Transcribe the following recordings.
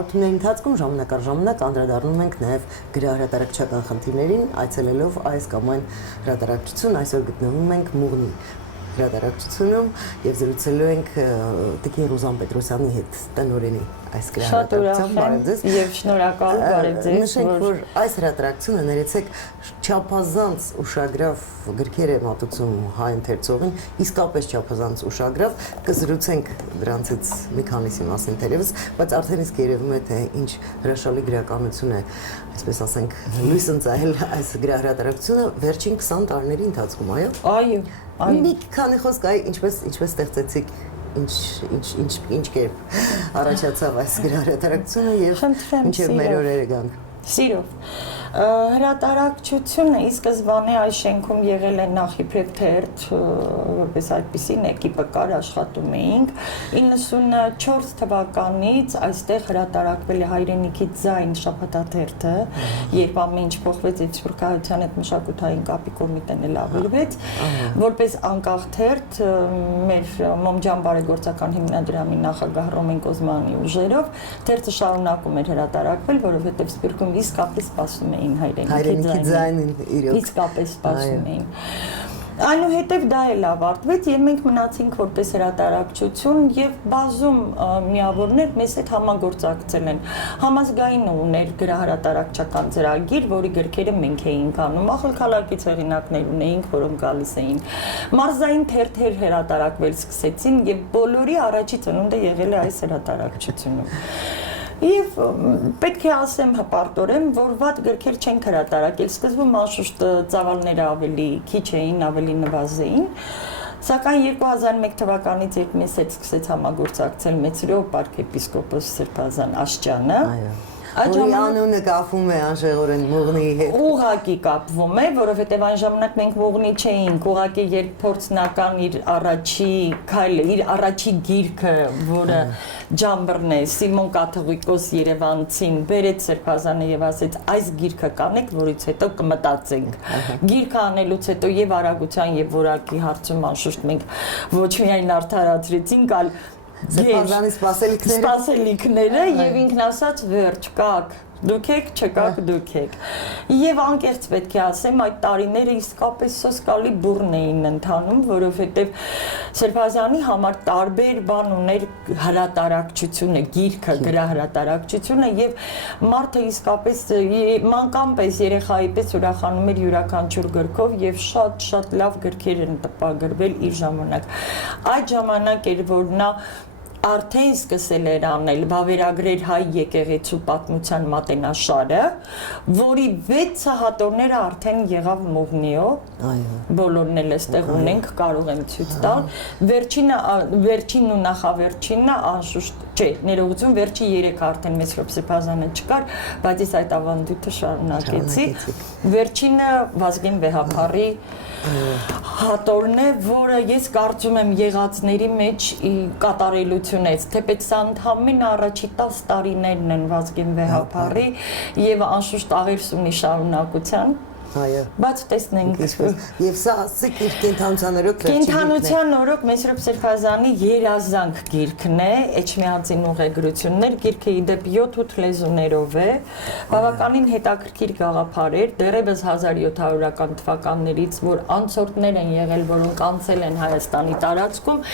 հաղորդումների ընթացքում ժամանակ առ ժամանակ անդրադառնում ենք նաև գրահրատարակչական խնդիրներին, այցելելով այս կամ այն հրատարակչություն, այսօր գտնվում ենք Մուղնի հրատարակչությունում եւ զրուցելու ենք Տիկին Ռուզան Պետրոսյանի հետ, տնօրենի այս գրահրատարակության բարեձեզ եւ շնորհակալ բարեձեզ։ Նշենք, որ այս հրատարակությունը ներեցեք չափազանց ուշագրավ գրքեր է մատուցում հայ ընթերցողին, իսկապես չափազանց ուշագրավ, կզրուցենք դրանցից մի քանիսի մասին թերևս, բայց արդեն իսկ երևում է թե ինչ հրաշալի գրականություն է, այսպես ասենք, լույս ընծայել այս գրահրատարակությունը վերջին 20 տարիների ընթացքում, այո։ Այո։ Մի քանի խոսք այ ինչպես ստեղծեցիք ինչ կերպ առաջացավ այս գրահրատարակությունը եւ ինչեւ մեր օրերը գանք։ Սիրով։ Հրատարակչությունը ի սկզբանե այս շենքում եղել է նախ իբրև թերթ, որպես այդպիսին էկիպը կար, աշխատում էինք։ 94 թվականից այստեղ հրատարակվել է Հայրենիքի ձայն շաբաթաթերթը, երբ ամեն ինչ փոխվեց եւ Սփյուռքահայության հետ մշակութային կապի կոմիտեն էլ ավերվեց, որպես անկախ թերթ մեր Մոմջան բարեգործական հիմնադրամի նախագահ Ռոմեն Կոզմանի ուժերով թերթը շարունակում էր հրատարակվել, որովհետեւ Սփյուռքում իսկապես սպասում էին հայրենիքի ձայնին, իսկապես սպասում էին։ Այնուհետև դա էլ ավարտվեց եւ մենք մնացինք որպես հրատարակչություն եւ բազում միավորներ մեզ հետ համագործակցել են։ Համազգային ուներ գրահրատարակչական ծրագիր, որի գրքերը մենք էինք անում, ախալքալակից հեղինակներ ունեինք, որոնք գալիս էին։ Մարզային թերթեր հրատարակվել սկսեցին եւ բոլորի առաջի ծնունդը եղել է այս հրատարակչությունում։ Եվ պետք է ասեմ հպարտորեն, որ վատ գրքեր չենք հրատարակել, սկզբում անշուշտ ծավալները ավելի քիչ էին, ավելի նվազ էին, սակայն 2001 թվականից երբ մեզ հետ սկսեց համագործակցել Մեծրոպ arczepiskopos Սրբազան Աշճյանը, Որի անունը կապվում է անշեղորեն Մուղնիի հետ։ Ուղղակի կապվում է, որովհետև այն ժամանակ մենք Մուղնի չէինք, ուղղակի երբ փորձնական իր առաջի քայլը, իր առաջի գիրքը, որը Ջամբրն է, Սիմոն Կաթողիկոս Երևանցին բերեց Սրբազանը եւ ասեց այս գիրքը կանեք, որից հետո կմտածենք։ Գիրքը անելուց հետո եւ արագության եւ որակի հարցում անշուշտ մենք ոչ միայն արդարացրեցինք, այլ Սրբազանի սպասելիքները եւ ինքն ասաց վերջ կակ դուք եք չկաք դուք եք եւ անկեղծ պետք է ասեմ այդ տարիները իսկապես սոսկալի բուռն էին ընթանում որովհետեւ Սրբազանի համար տարբեր բան ուներ հրատարակչությունը գիրքը գրահրատարակչությունը եւ մարդը իսկապես մանկան պես երեխայի պես ուրախանում էր յուրաքանչյուր գրքով եւ շատ լավ գրքեր են տպագրվել իր ժամանակ այդ ժամանակ էր որ նա արդեն սկսել էր անել վավերագրեր հայ եկեղեցու պատմության մատենաշարը, որի 6 հատորները արդեն եղավ Մուղնիով, բոլորն էլ էստեղ ունենք, կարող եմ ցույց տալ, վերջինն ու նախավերջինը անշուշտ չէ, ներողություն, վերջի 3 արդեն Մեծրոպ Սրբազանը չկար, բայց ես այդ ավանդույթը շարունակեցի, վերջինը Վազգեն Վեհափառի հատորն է, որը ես կարծում եմ եղածների մեջ կատարելություն է, թեպետ սա ընդամենը առաջի 10 տարիներն են Վազգեն Վեհափառի եւ անշուշտ աղերս ունի շարունակության Այո։ Բայց տեսնենք։ Եվ սա ասեք իր կենթանության օրոք Կենթանության օրոք Մեծրոպ Սրբազանի երազանք գիրքն է, Էջմիածին ուղեգրություններ, գիրքը իդեպ 7-8 լեզուներով է, բավականին հետաքրքիր գաղափար էր, դեռևս 1700-ական թվականներից, որ անցորդներ են եղել, որոնք անցել են Հայաստանի տարածքում,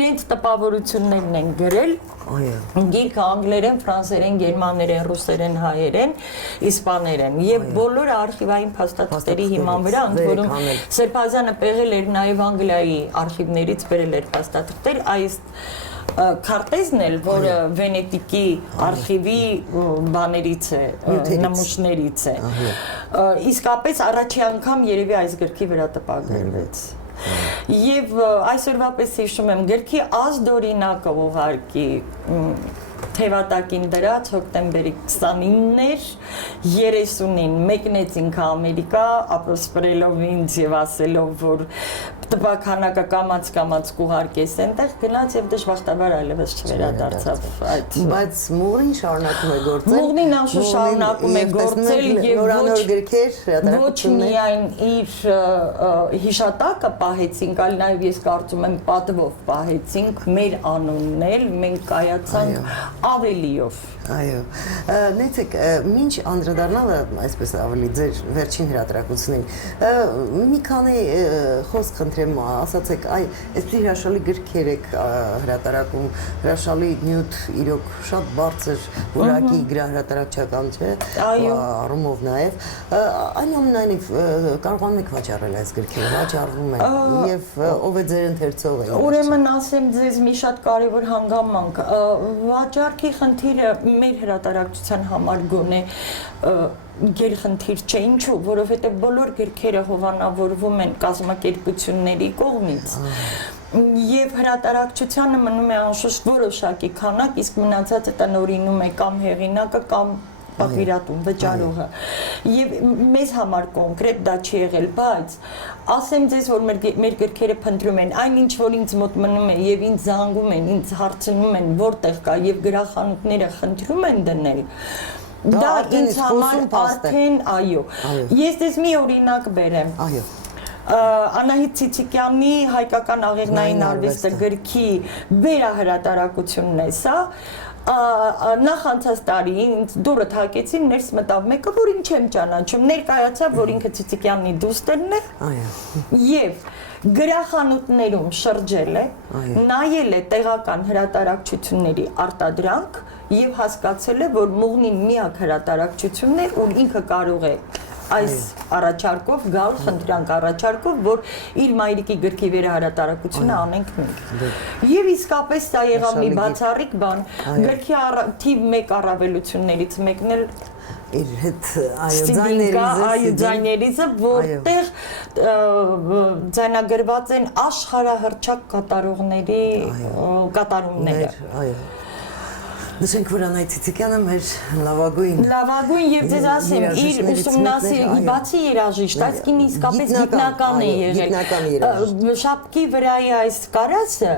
իրենց տպավորություններն են գրել, գիրքը անգլերեն, ֆրանսերեն, գերմաներեն, ռուսերեն, հայերեն, իսպաներեն եւ բոլորը արխիվային փաստաթղթերի հիման վրա, ընդ որում Սրբազանը պեղել էր նաեւ Անգլիայի արխիվներից բերել էր փաստաթղթեր, այս քարտեզն էլ, որը Վենետիկի արխիվի բաներից է, նմուշներից է, իսկապես առաջի անգամ երևի այս գրքի վրա տպագրվեց։ Եվ այսօրվա պես հիշում եմ գրքի ազդօրինակը ուղարկի Թևատակին դրած հոկտեմբերի 29-ներ 30-ին մեկնեցինք Ամերիկա, ապրոսպրելով ինձ եւ ասելով, որ տվականակը կամաց կուղարկես այնտեղ գնաց եւ դժբախտաբար այլևս չվերադարձավ այդ բայց Մուղնին շարունակում է գործել Մուղնին անշուշտ շարունակում է գործել եւ նորանոր գրքեր ոչ միայն իր հիշատակը պահեցինք, այլ նաեւ ես կարծում եմ պատվով պահեցինք մեր անունն էլ մենք կայացանք ավելիով Այո, նայեցեք, մինչ անդրադառնալը, այսպես ավելի ձեր վերջին հրատարակություններին, մի քանի խոսք խնդրեմ, ասացեք, այսպիսի հրաշալի գրքեր եք հրատարակում, հրաշալի նյութ, իրոք շատ բարձր որակի գրահրատարակչական չէ, առումով նաև, այնուամենայնիվ կարողանում եք վաճառել այս գրքերը, վաճառվում են եւ ով է ձեր ընթերցողը։ Ուրեմն ասեմ ձեզ մի շատ կարևոր հանգամանք, վաճառքի խնդիրը մեր հրատարակչության համար գոնե գերխնդիր չէ, ինչու, որովհետև բոլոր գրքերը հովանավորվում են կազմակերպությունների կողմից եւ հրատարակչությանը մնում է անշուշտ որոշակի քանակ, իսկ մնացածը տնօրինում է կամ հեղինակը կամ պատվիրատուն, վճարողը եւ մեզ համար կոնկրետ դա չի եղել, բայց ասեմ ձեզ, որ մեր գրքերը փնտրում են, այնինչ որ ինձ մոտ մնում է եւ ինձ զանգում են, ինձ հարցնում են որտեղ կա եւ գրախանութները խնդրում են դնել դա ինձ համար արդեն այո ես դες մի օրինակ բերեմ այո Անահիտ Ցիցիկյանի հայկական աղեղնային արվեստը գրքի վերահրատարակությունն է սա նախ անցած տարի ինձ դուրը թակեցին ներս մտավ մեկը որին չեմ ճանաչում ներկայացավ որ ինքը Ցիցիկյանի դուստերն է եւ գրախանութներում շրջել է նայել է տեղական հրատարակչությունների արտադրանք եւ հասկացել է որ Մուղնին միակ հրատարակչությունն է ու ինքը կարող է այս առաջարկով գալ խնդրանք առաջարկով որ իր մայրիկի գրքի վերահրատարակությունը անենք մենք եւ իսկապես դա եղավ մի բացառիկ բան գրքի թիվ 1 առավելություններից մեկն էլ իր հետ ձայներիզը որտեղ ձայնագրված են աշխարհահռչակ կատարողների կատարումները Նշենք, որ Անահիտ Ցիցիկյանը մեր լավագույն եւ ձեզ ասեմ, իր ուսումնասիրի բացի երաժիշտ, այս կինը իսկապես գիտնական է եղել։ Շապկի վրայի այս կարասը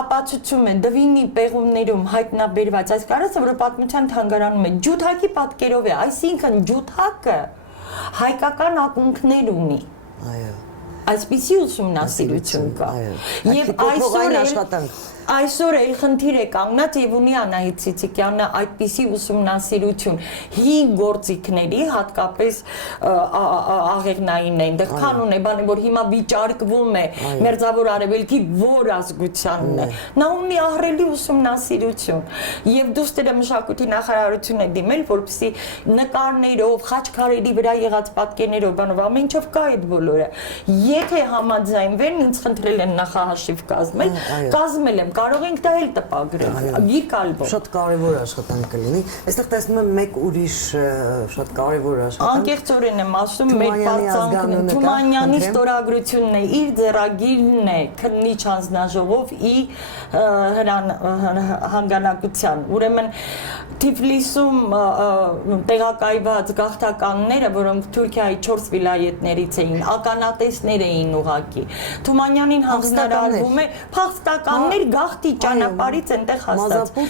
ապացուցում է դվինի պեղումներում հայտնաբերված այս կարասը, որը պատմության թանգարանում է ջութակի պատկերով է, այսինքն ջութակը հայկական ակունքներ ունի։ Այո։ Այսպիսի ուսումնասիրություն կա։ Եվ այսօր էլ խնդիր է կանգնած եւ ունի Անահիտ Ցիցիկյանը այդպիսի ուսումնասիրություն 5 գործիքների հատկապես աղեղնային է այնտեղ կանոն է բանը որ հիմա վիճարկվում է մերձավոր արևելքի որ ազգությանն է նա ունի ահռելի ուսումնասիրություն եւ դուստերը մշակույթի նախարարություն է դիմել որպեսզի նկարներով խաչքարերի վրա եղած պատկերներով բանով ամեն ինչով կա այդ բոլորը եթե համաձայնվեն ինձ խնդրել են նախահաշիվ կազմել եմ կարող ենք դա էլ տպագրել գիրք ալբոմ շատ կարևոր աշխատանք կլինի այստեղ տեսնում եմ մեկ ուրիշ շատ կարևոր աշխատանք անկեղծորեն եմ ասում մեր պարծանքն Թումանյանի ստորագրությունն է իր ձեռագիրն է քննիչ հանձնաժողով ի հանգանակության ուրեմն Թիֆլիսում տեղակայված գաղթականները որոնք Թուրքիայի 4 վիլայետներից էին ականատեսներ էին ուղակի Թումանյանին հանձնարարվում է փախստականներ գաղթի ճանապարհից այնտեղ հաստատ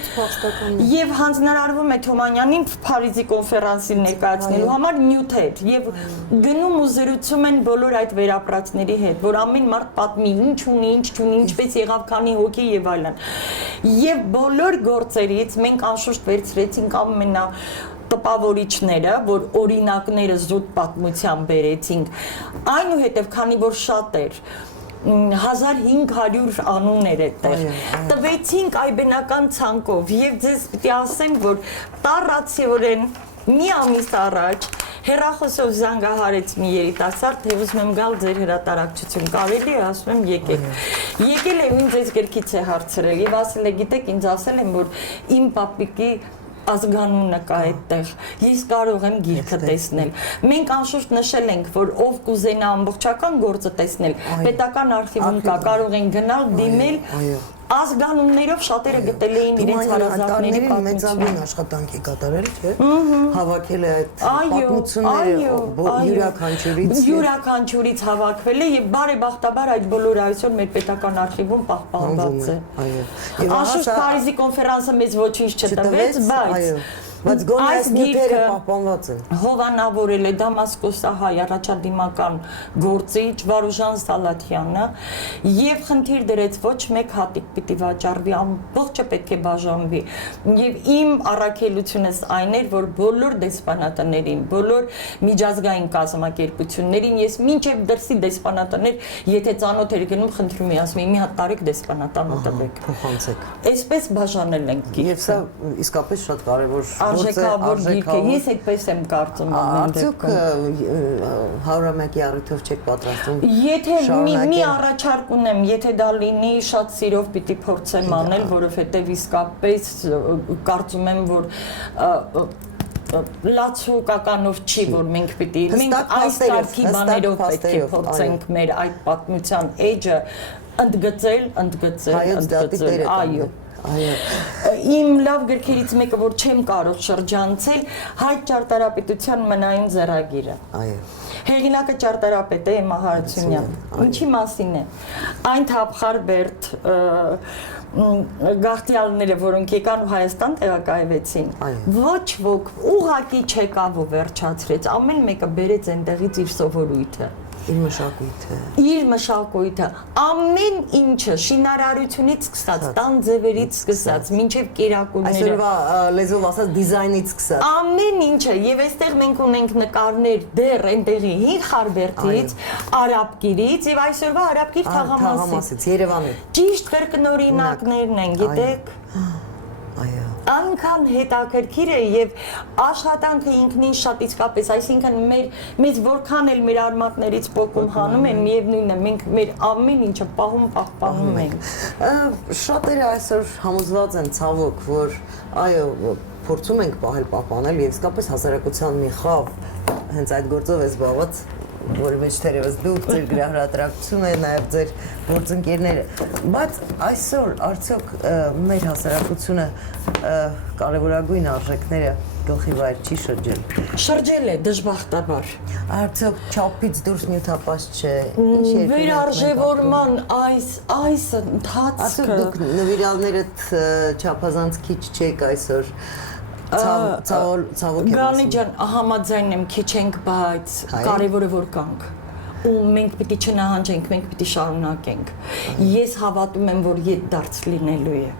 եւ հանձնարարվում է Թումանյանին Փարիզի կոնֆերանսին ներկայացնելու համար նյութեր եւ գնում ու զրուցում են բոլոր այդ վերապրածների հետ որ ամեն մարդ պատմի ինչ ունի ինչ չունի ինչպես եղավ քանի հոգի եւ այլն եւ բոլոր գործերից մենք անշուշտ վերցրեցինք ամենա տպավորիչները, որ օրինակները զուտ պատմության բերեցինք, այնուհետև քանի որ շատ էր 1500 անուններ այդտեղ տվեցինք այբենական ցանկով եւ ձեզ պիտի ասեմ որ տառացիորեն մի ամիս առաջ հեռախոսով զանգահարեց մի երիտասարդ թե ուզում եմ գալ ձեր հրատարակչություն կարելի է ասում եմ եկել է ինձ այս գրքից է հարցրել եւ ասել է գիտեք ինձ ասել են որ իմ պապիկի ազգանունը կա այդտեղ ես կարող եմ գիրքը տեսնել մենք անշուշտ նշել ենք որ ով կուզենա ամբողջական գործը տեսնել պետական արխիվում կա կարող են գնալ դիմել ազգանուններով շատերը գտել էին իրենց հարազատների պատմություն։ Մեծագույն աշխատանք է կատարել, չէ՞։ Հավաքել է այդ պատմությունները յուրաքանչյուրից հավաքվել է եւ բարեբախտաբար այդ բոլորը այսօր մեր պետական արխիվում պահպանված է։ Անշուշտ Փարիզի կոնֆերանսը մեզ ոչինչ չտվեց, բայց գոնե այս նյութերը պահպանված են։ Հովանավորել է Դամասկոսահայ առաջադիմական գործիչ Վարուժան Սալաթյանը եւ խնդիր դրեց ոչ մեկ հատիկ պիտի վաճառվի, ամբողջը պետք է բաժանվի։ Եվ իմ առաքելությունս այն էր, որ բոլոր դեսպանատներին, բոլոր միջազգային կազմակերպություններին ես մինչեւ դրսի դեսպանատներ, եթե ծանոթ եք գնում, խնդրում եմ ասում, մի հատ տարիք դեսպանատան տվեք։ Փոխանցեք։ Այսպես բաժանել ենք գիրքը։ Եվ սա իսկապես շատ կարևոր Արժեքավոր գիրք է, ես այդպես եմ կարծում ամեն դեպքում։ Արդյոք 101-ի առիթով չեք պատրաստում։ Եթե մի առաջարկ ունեմ, եթե դա լինի, շատ սիրով պիտի փորձեմ անել, որովհետև իսկապես կարծում եմ, որ լացուկականով չի, որ մենք պիտի այս կարգի բաներով պետք է փորձենք մեր այդ պատմության էջը ընդգծել, այո։ Իմ լավ գրքերից մեկը, որ չեմ կարող շրջանցել, Հայ ճարտարապետության մնային ձեռագիրը։ Հեղինակը ճարտարապետ է Էմմա Հարությունյան։ Ինչի մասին է։ Այն թափխարբերդ գաղթյալները, որոնք եկան ու Հայաստան տեղակայվեցին, ոչ ոք ուղղակի չեկավ ու վերջացրեց, ամեն մեկը բերեց այնտեղից իր սովորույթը։ Իր մշակույթը, ամեն ինչը, շինարարությունից սկսած, տան ձևերից սկսած, մինչև կերակուրները։ Այսօրվա լեզվով ասած դիզայնից սկսած։ Ամեն ինչը, եւ այստեղ մենք ունենք նկարներ դեռ այնտեղի հին Խարբերդից, Արաբկիրից եւ այսօրվա Արաբկիր թաղամասից, Երևանի։ Ճիշտ կրկնօրինակներն են, գիտեք։ Անքան հետաքրքիր է եւ աշխատանքը ինքնին շատ իսկապես, այսինքն մեզ որքան էլ մեր արմատներից պոկում հանում են, միևնույնն է, մենք մեր ամեն ինչը պահպանում ենք։ Շատերը այսօր համոզված են ցավոք, որ այո, փորձում ենք պահպանել եւ իսկապես հասարակության մի խավ հենց այդ գործով է զբաղված, որի մեջ թերևս դուք ձեր գրահրատարակությունը, նաև ձեր գործընկերները, բայց այսօր արդյոք մեր հասարակությունը կարևորագույն արժեքները գլխի վայր չի շրջել։ Շրջել է դժբախտաբար։ Արդյոք չափից դուրս նյութապաշտ չէ։ Վերարժևորման այս ընթացքը։ Դուք նվիրալներդ չափազանց քիչ չեք այսօր։ Ցավոք Գանի ջան, համաձայն եմ, քիչ ենք, բայց կարևորը որ կանք։ Ու մենք պիտի չնահանջենք, մենք պիտի շարունակենք։ Ես հավատում եմ, որ ետդարձ լինելու է։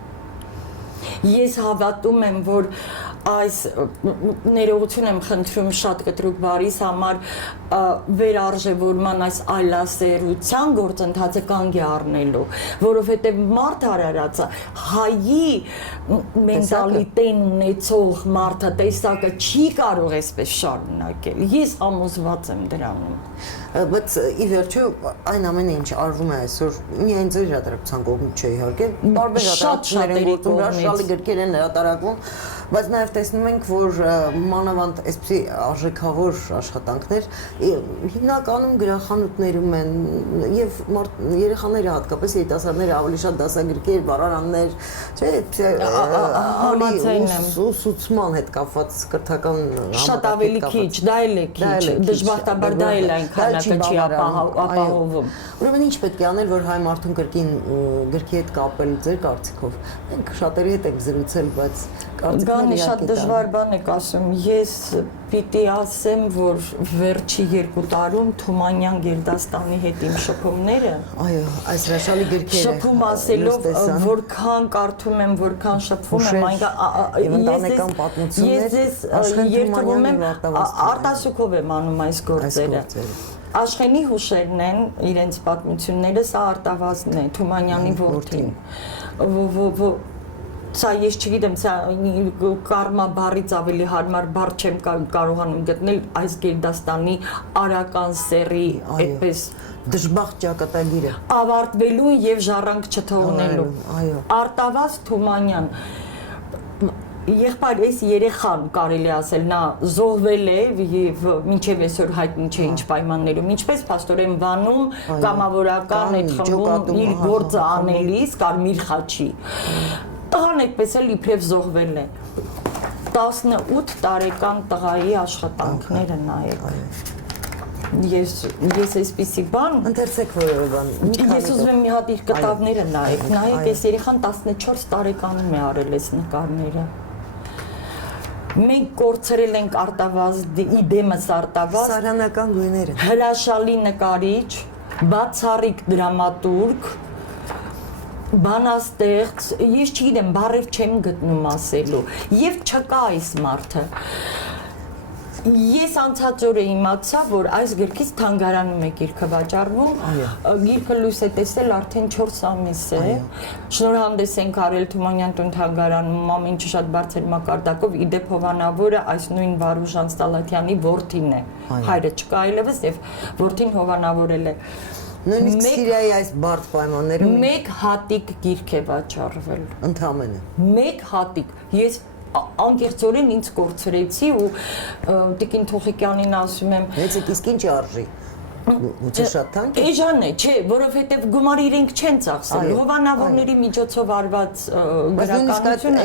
Ես հավատում եմ, որ այս ներողություն եմ խնդրում շատ կտրուկ բառիս համար վերարժևորման այս այլասերության գործընթացը կանգ է առնելու, որովհետև մարդ արարածը հայի մենտալիտեն ունեցող մարդը տեսակը չի կարող այսպես շարունակել։ Ես համոզված եմ դրանում։ Բայց ի վերջո այն ամենը ինչ արվում է այսօր միայն ձեր հրատարակության կողմից չէ իհարկե, տարբեր հրատարակություններ են գործում, հրաշալի գրքեր են հրատարակվում, բայց նաև տեսնում ենք, որ մանավանդ այսպիսի արժեքավոր աշխատանքներ հիմնականում գրախանութներում են եւ երեխաները հատկապես երիտասարդները ավելի շատ դասագրքեր, բառարաններ, չէ, ուսուցման հետ կապված կրթական շատ ավելի քիչ, դա էլ է քիչ, դժբախտաբար դա էլ այնքան չի ապահովում։ Ուրեմն ինչ պետք է անել, որ հայ մարդուն գրքի հետ կապել ձեր կարծիքով։ Մենք շատերի հետ ենք զրուցել, բայց Գանի շատ դժվար բան եք ասում։ Ես պիտի ասեմ, որ վերջի 2 տարում Թումանյան Գերդաստանի հետ իմ շփումները, այո, այս հրաշալի գրքերը շփում ասելով, որքան կարդում եմ, որքան շփվում եմ, ես երթվում եմ, արտասուքով եմ անում այս գործերը։ Աշխենի հուշերն են, իրենց պատմությունները, սա Արտավազդն է, Թումանյանի որդին։ Սա ես չգիտեմ, սա կարմա բառից ավելի հարմար բառ չեմ կարողանում գտնել այս Գերդաստանի արական սեռի այդպես դժբախտ ճակատագիրը ավարտվելու եւ ժառանգ չթողնելու։ Արտավազդ Թումանյան Եղբայր, այս երեխան կարելի ասել նա զոհվել է եւ մինչեւ այսօր հայտնի չէ ինչ պայմաններում, ինչպես փաստորեն Վանում կամավորական այդ խմբում իր գործը անելիս Կարմիր խաչի։ Տղան այդպես էլ իբրև զոհվել է։ 18 տարեկան տղայի աշխատանքները նայեք։ Ես այսպիսի բան ընթերցեք որևէ բան։ Ես ուզում եմ մի հատ իր կտավները նայեք։ Նայեք, այս երեխան 14 տարեկանում է արել այս նկարները։ Մենք կորցրել ենք Արտավազդի իդեմս Արտավազդ Սարյանական գույները։ հրաշալի նկարիչ, բացառիկ դրամատուրգ, բանաստեղծ, ես չգիտեմ, բառեր չեմ գտնում ասելու, եւ չկա այս մարդը։ Ես անցած օրը իմացա, որ այս գրքից թանգարանում է գիրքը վաճառվում, գիրքը լույս է տեսել արդեն 4 ամիս է, շնորհանդես ենք արել Թումանյան տուն թանգարանում, ամեն ինչը շատ բարձր մակարդակով, իդեպ Հովանավորը այս նույն Վարուժան Ստալաթյանի որդին է, հայրը չկա այլևս եւ որդին հովանավորել է։ Նույնիսկ Սիրիայի այս բարդ պայմաններում մեկ հատիկ գիրք է վաճառվել։ Ընդամենը։ Մեկ հատիկ։ Ես անկեղծորեն ինձ կորցրեցի ու Տիկին Թոխիկյանին ասում եմ Հենց իսկ ինչ արժի։ Ուղղակի շատ թանկ է։ Էժան է, չէ, որովհետև գումարը իրենք չեն ծախսել։ Հովանավորների միջոցով արված գրականությունը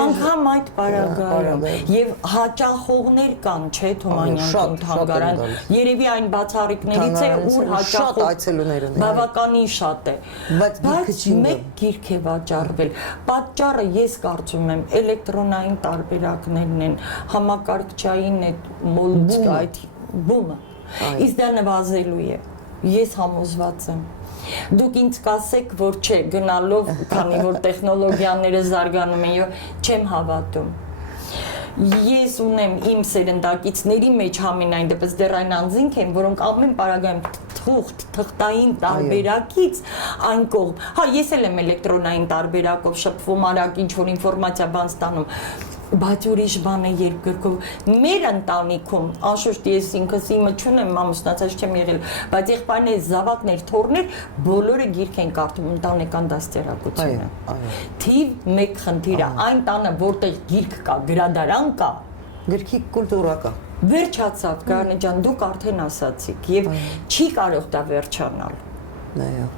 անգամ այդ պարագայում եւ հաճախողներ կան, չէ, Թումանյան թանգարան։ Երևի այն բացառիկներից է, ուր հաճախող այցելուներ ունեն։ Բավականին շատ է։ Բայց մեկ գիրք է վաճառվել։ Պատճառը ես կարծում եմ էլեկտրոնային տարբերակներն են, համակարգչային այդ մոլուցկա, այդ բումը։ Իսկ դա նվազելու է։ Ես համոզված եմ։ Դուք ինձ կասեք, որ չէ, գնալով, քանի որ տեխնոլոգիաները զարգանում են, չեմ հավատում։ Ես ունեմ իմ սերնդակիցների մեջ համենայն դեպս դեռ այն անձինք են, որոնք ամեն պարագայում թղթային տարբերակից այն կողմ։ Հա, ես էլ եմ էլեկտրոնային տարբերակով շփվում, արագ ինչ-որ ինֆորմացիա բան ստանում, բայց ուրիշ բան է երկրքով։ Մեր ընտանիքում, անշուշտ ես ինքս իմը չունեմ, ամուսնացած չեմ եղել, բայց եղբայրներ, զավակներ, թոռներ բոլորը գիրք են կարդում ընտանեկան դաստիարակությունը։ Թիվ 1 խնդիրը, այն տանը, որտեղ գիրք կա, գրադարան կա, գրքի կուլտուրա կա։ Վերջացավ, Գարնե ջան, դուք արդեն ասացիք եւ չի կարող դա վերջանալ։ Այո։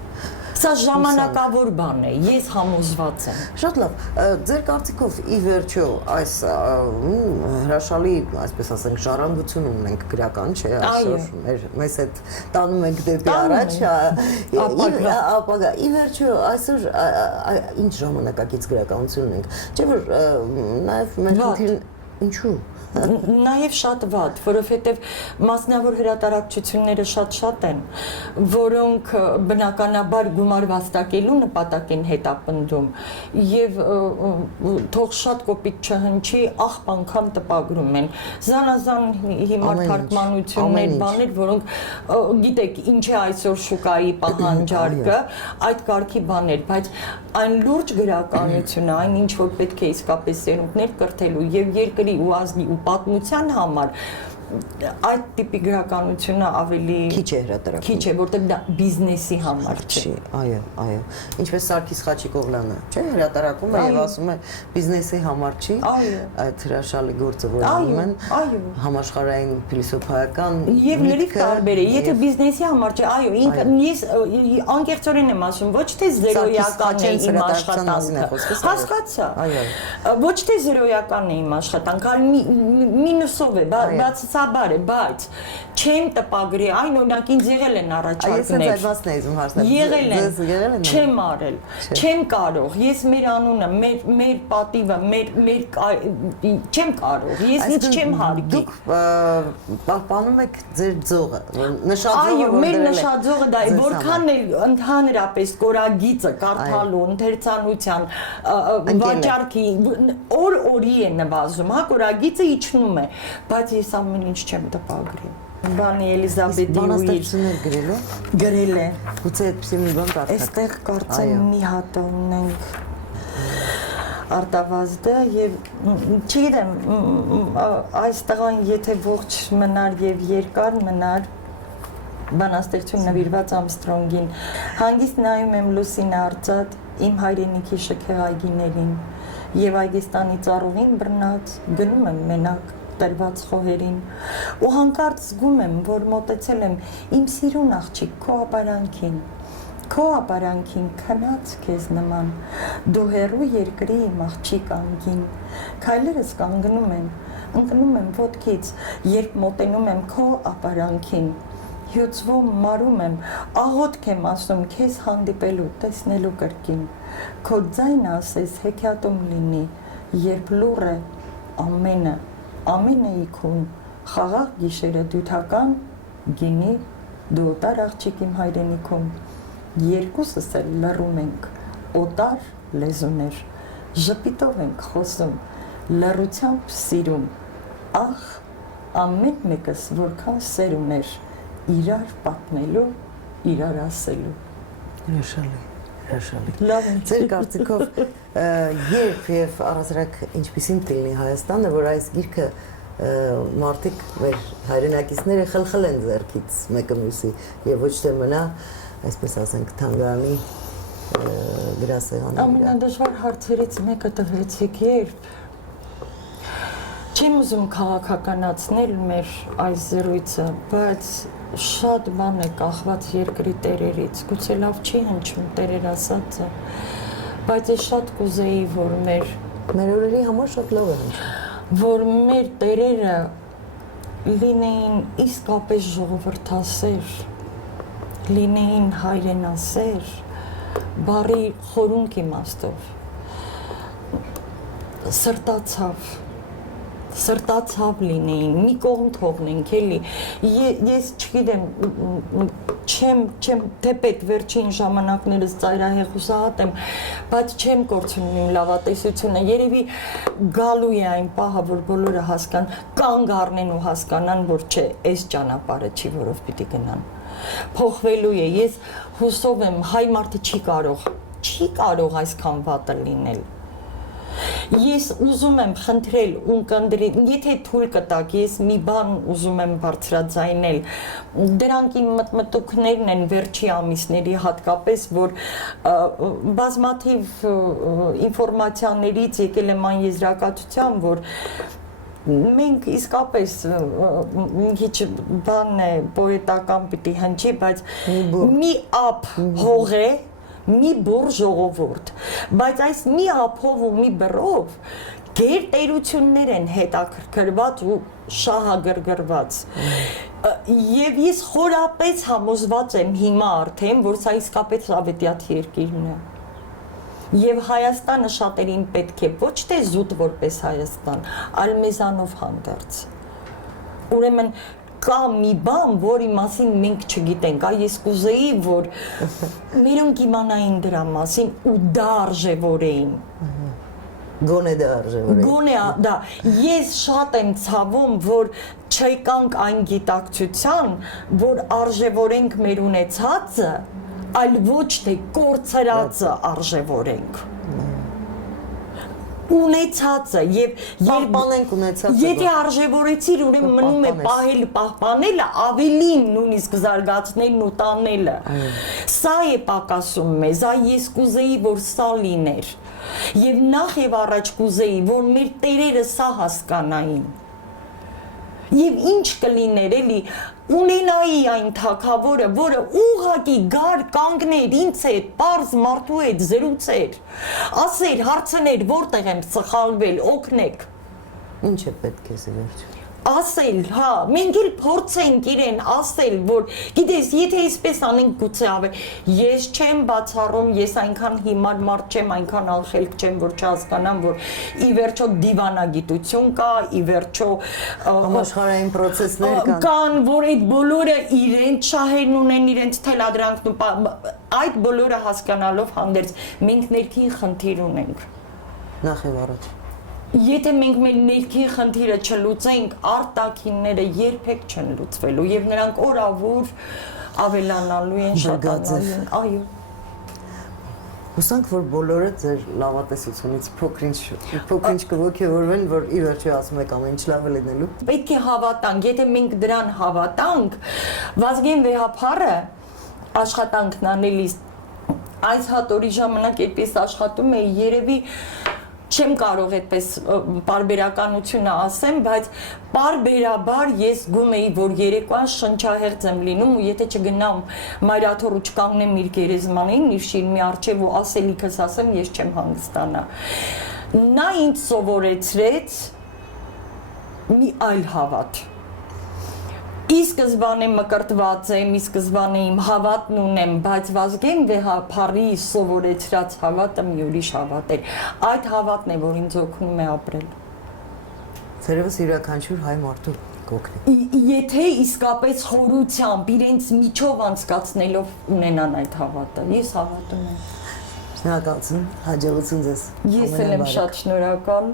Սա ժամանակավոր բան է, ես համոզված եմ։ Շատ լավ, ձեր կարծիքով ի վերջո այս հրաշալի, այսպես ասենք, ժառանգություն ունենք գրական, չէ, այսօր մեզ հետ տանում ենք դեպի առաջ, ապագա, ի վերջո այսօր ինչ ժամանակակից գրականություն ունենք, չէ՞ որ նաև մեր խնդիրն ինչու։ Նաև շատ վատ, որովհետև մասնավոր հրատարակչությունները շատ են, որոնք բնականաբար գումար վաստակելու նպատակ են հետապնդում եւ թող շատ կոպիտ չհնչի, աղբ անգամ տպագրում են։ Զանազան հիմար թարգմանություններ, բաներ, որոնք գիտեք, ինչ է այսօր շուկայի պահանջարկը, այդ կարգի բաներ, բայց այն լուրջ գրականությունը, այն ինչ որ պետք է իսկապես սերունդներ կրթելու եւ երկրի ու ազգի ու պատմության համար այդ տիպի գրականությունը ավելի քիչ է հրատարակվում։ Քիչ է, որտեղ դա բիզնեսի համար չէ։ Այո, այո։ Ինչպես Սարգիս Խաչիկովյանը, չէ՞, հրատարակում է եւ ասում է բիզնեսի համար չի։ Այդ հրաշալի գործը, որ անում են, համաշխարհային փիլիսոփայական եւ լրիվ տարբեր է։ Եթե բիզնեսի համար չէ, այո, ինքը ես անկեղծորեն եմ ասում, ոչ թե զերոյական է իմ աշխատանքը։ Հասկացա։ Ոչ թե զերոյական է իմ աշխատանքը, այլ մինուսով է, բացասաբար է, բայց չեմ տպագրի, այն օրինակ ինձ եղել են առաջարկներ։ Ես այդվածն եմ ուզում հարցնել։ Եղել են, չեմ արել, չեմ կարող, ես մեր անունը, մեր պատիվը, չեմ կարող, ես ինձ չեմ հարգի։ Դուք պահպանում եք ձեր ձողը, նշաձողը։ Այո, մեր նշաձողը դա է, որքան էլ ընդհանրապես կորագիծը կարդալու, ընթերցանության, վաճառքի օր-օրի է նվազում, հա, կորագիծը իջնում է, բայց ես ամեն ինչ չեմ տպագրի։ Բանի Էլիզաբեթի բանաստեղծություններ գրելու։ Գրել է։ Գուցե այդպեսի մի բան կարդաք։ Այստեղ կարծեմ մի հատ ունենք Արտավազդը եւ չգիտեմ, այս տղան եթե ողջ մնար եւ երկար մնար, բանաստեղծություն նվիրված Ամստրոնգին, հանգիստ նայում եմ լուսին արծաթ իմ հայրենիքի շքեղ այգիներին, եւ Այգեստանի ծառուղին բռնած գնում եմ մենակ տրված խոհերին ու հանկարծ զգում եմ, որ մոտեցել եմ իմ սիրուն աղջիկ քո ապարանքին քնած քեզ նման դու հեռու երկրի իմ աղջիկ անգին քայլերս կանգնում են ընկնում եմ ոտքից երբ մոտենում եմ քո ապարանքին հյուծվում մարում եմ աղոթք եմ ասում քեզ հանդիպելու տեսնելու կրկին քո ձայնը ասես հեքիաթում լինի երբ լուռ է ամենը իքուն խաղաղ գիշերը դյութական գինի դու օտար աղջիկ իմ հայրենիքում երկուսս էլ լռում ենք օտար լեզուներ ժպիտով ենք խոսում լռությամբ սիրում ախ ամեն մեկս որքան սեր ուներ իրար պատմելու իրար ասելու Հրաշալի լավ Ձեր կարծիքով երբ եւ առասարակ ինչպիսին կլինի Հայաստանը, որ այս գիրքը մարդիկ մեր հայրենակիցները խլխլեն ձեռքից մեկը մյուսի եւ ոչ թե մնա, այսպես ասենք, թանգարանի գրասեղանի վրա։ Ամենադժվար հարցերից մեկը տվեցիք երբ չեմ ուզում քաղաքականացնել մեր այս զրույցը, բայց շատ բան է կախված երկրի տերերից, գուցե լավ չի հնչում տերեր ասածը, բայց ես շատ կուզեի, որ մեր օրերի համար շատ լավ է հնչում, որ մեր տերերը լինեին իսկապես ժողովրդասեր, լինեին հայրենասեր, բառի խորունկ իմաստով, սրտացավ լինեին, մի կողմ թողնենք էլի, ես չգիտեմ, չեմ թեպետ վերջին ժամանակներս ծայրահեղ հուսահատ եմ, բայց չեմ կորցնում իմ լավատեսությունը, երևի գալու է այն պահը, որ բոլորը հասկան, կանգ առնեն ու հասկանան, որ չէ, այս ճանապարհը չի, որով պիտի գնան, փոխվելու է, ես հուսով եմ, հայ մարդը չի կարող այսքան վատը լինել, ես ուզում եմ խնդրել ու կնդրել, եթե թույլ կտաք, ես մի բան ուզում եմ բարձրաձայնել, դրանք իմ մտմտուքներն են վերջի ամիսների հատկապես, որ բազմաթիվ ինֆորմացիաներից եկել եմ այն եզրակացության, որ մենք իսկապես մի քիչ բան է պոետական պիտի հնչի, բայց մի ափ հող է մի բուր ժողովուրդ, բայց այս մի ափով ու մի բռով գերտերություններ են հետաքրքրված ու շահագրգռված եւ ես խորապես համոզված եմ հիմա արդեն, որ սա իսկապես ավետյաց երկիրն է եւ Հայաստանը շատերին պետք է ոչ թե զուտ որպես Հայաստան, այլ մեզանով հանդերձ ուրեմն կա մի բան, որի մասին մենք չգիտենք, ես կուզեի, որ մերոնք իմանային դրա մասին ու դա արժևորեին։ Գոնե դա արժևորեին։ Գոնե դա, ես շատ եմ ցավում, որ չեկանք այն գիտակցության, որ արժևորենք մեր ունեցածը, այլ ոչ թե կորցրածը արժևորենք։ Ունեցածը եւ պահպանենք ունեցածը եթե արժևորեցիր ուրեմն մնում է պահպանելը ավելին նույնիսկ զարգացնելն ու տանելը սա է պակասում մեզ ես կուզեի որ սա լիներ եւ նախ եւ առաջ կուզեի որ մեր տերերը սա հասկանային եւ ինչ կլիներ էլի ունենայի այն թագավորը, որը ուղղակի գար կանգներ ինձ հետ, պարզ մարդու հետ զրուցեր, ասեր, հարցներ, որտեղ եմ սխալվել, օգնեք։ Ինչ է պետք է վերջ։ Ասել, հա, մենք էլ փորձենք իրեն ասել, որ գիտես, եթե այսպես անենք գուցե ավել, ես չեմ բացառում, ես այնքան հիմար մարդ չեմ, այնքան ալխելք չեմ, որ չհասկանամ, որ ի վերջո դիվանագիտություն կա, ի վերջո համաշխարհային process-ներ կան, որ այդ բոլորը իրենց շահերն ունեն, իրենց թելադրանքն ու այդ բոլորը հասկանալով հանդերձ մենք ներքին խնդիր ունենք։ Նախ եւ առաջ Եթե մենք մեր ներքին խնդիրը չլուծենք, արտաքինները երբեք չեն լուծվելու եւ նրանք օրավուր ավելանալու են, շատանալու են, այո։ Հուսանք, որ բոլորը ձեր լավատեսությունից փոքրինչ կողքեվորվեն, որ ի վերջո ասում եք ամեն ինչ լավ է լինելու։ Պետք է հավատանք, եթե մենք դրան հավատանք, Վազգեն Վեհափարը աշխատանքն անելիս այս հատորի ժամանակ այդպես աշխատում է երևի չեմ կարող այդպես բարբերականությունը ասեմ, բայց բարբերաբար ես գում էի, որ երեկոյան շնչահեղձ եմ լինում ու եթե չգնամ մայրաթոռ ու չկանգնեմ իր գերեզմանին, իր շիրմի առջև ու ասելիքս ասեմ, ես չեմ հանգստանա։ Նա ինձ սովորեցրեց մի այլ հավատ։ Ի սկզբանե մկրտված եմ, ի սկզբանե իմ հավատն ունեմ, բայց Վազգեն Վեհափարի սովորեցրած հավատը մի ուրիշ հավատ էր։ Այդ հավատն է, որ ինձ օգնում է ապրել։ Ցերևս յուրաքանչյուր հայ մարդու կօգնի։ Եթե իսկապես խորությամբ իրենց միջով անցկացնելով ունենան այդ հավատը, ես հավատում եմ։ Շնորհակալություն, հաջողություն ձեզ։ Ես էլ եմ շատ շնորհակալ։